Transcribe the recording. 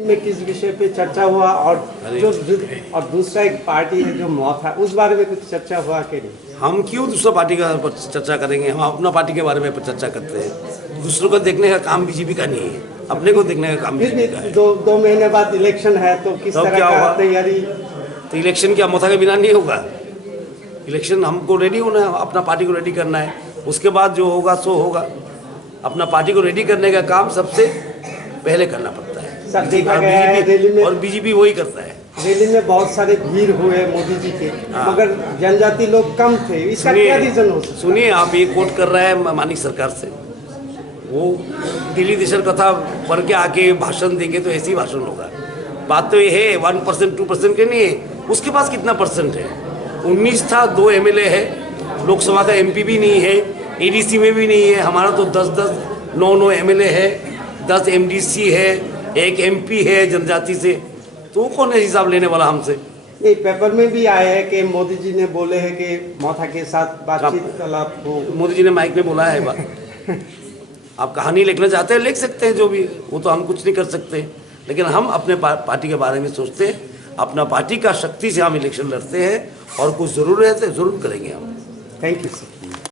में किस विषय पे चर्चा हुआ और और दूसरा एक पार्टी है जो मौत है, उस बारे में कुछ चर्चा हुआ कि नहीं? हम क्यों दूसरा पार्टी का चर्चा करेंगे? हम अपना पार्टी के बारे में चर्चा करते हैं। दूसरों को देखने का काम बीजेपी का नहीं है, अपने को देखने का काम बीजेपी का है। दो महीने बाद इलेक्शन है तो किस तरह का तैयारी? तो इलेक्शन क्या मौका के बिना नहीं होगा? इलेक्शन हमको रेडी होना है, अपना पार्टी को रेडी करना है, उसके बाद जो होगा सो होगा। अपना पार्टी को रेडी करने का काम सबसे पहले करना पड़ता है। सर, देखा गया है रैली में, और बीजेपी वही करता है। रैली में बहुत सारे भीड़ हुए मोदी जी के, मगर जनजाति लोग कम थे, इसका क्या रीजन हो सकता है? सुनिए, आप ये कोट कर रहे हैं मानिक सरकार से, वो दिल्ली देशर कथा पढ़ के आके भाषण देंगे तो ऐसी भाषण होगा। बात तो ये है 1% 2% के नहीं है, उसके पास कितना परसेंट है? 19 था, 2 MLA है, लोकसभा का MP भी नहीं है, ADC में भी नहीं है। हमारा तो 10-10 9 MLA है, 10 MDC है, 1 MP है जनजाति से। तो कौन है हिसाब लेने वाला हमसे? ये पेपर में भी आया है कि मोदी जी ने बोले हैं कि मौथा के साथ बातचीत तलाब हो। मोदी जी ने माइक में बोला है बात। आप कहानी लिखना चाहते हैं लिख सकते हैं, जो भी, वो तो हम कुछ नहीं कर सकते। लेकिन हम अपने पार्टी के बारे में सोचते हैं, अपना पार्टी का शक्ति से हम इलेक्शन लड़ते हैं और कुछ ज़रूर है तो ज़रूर करेंगे हम। Thank you sir.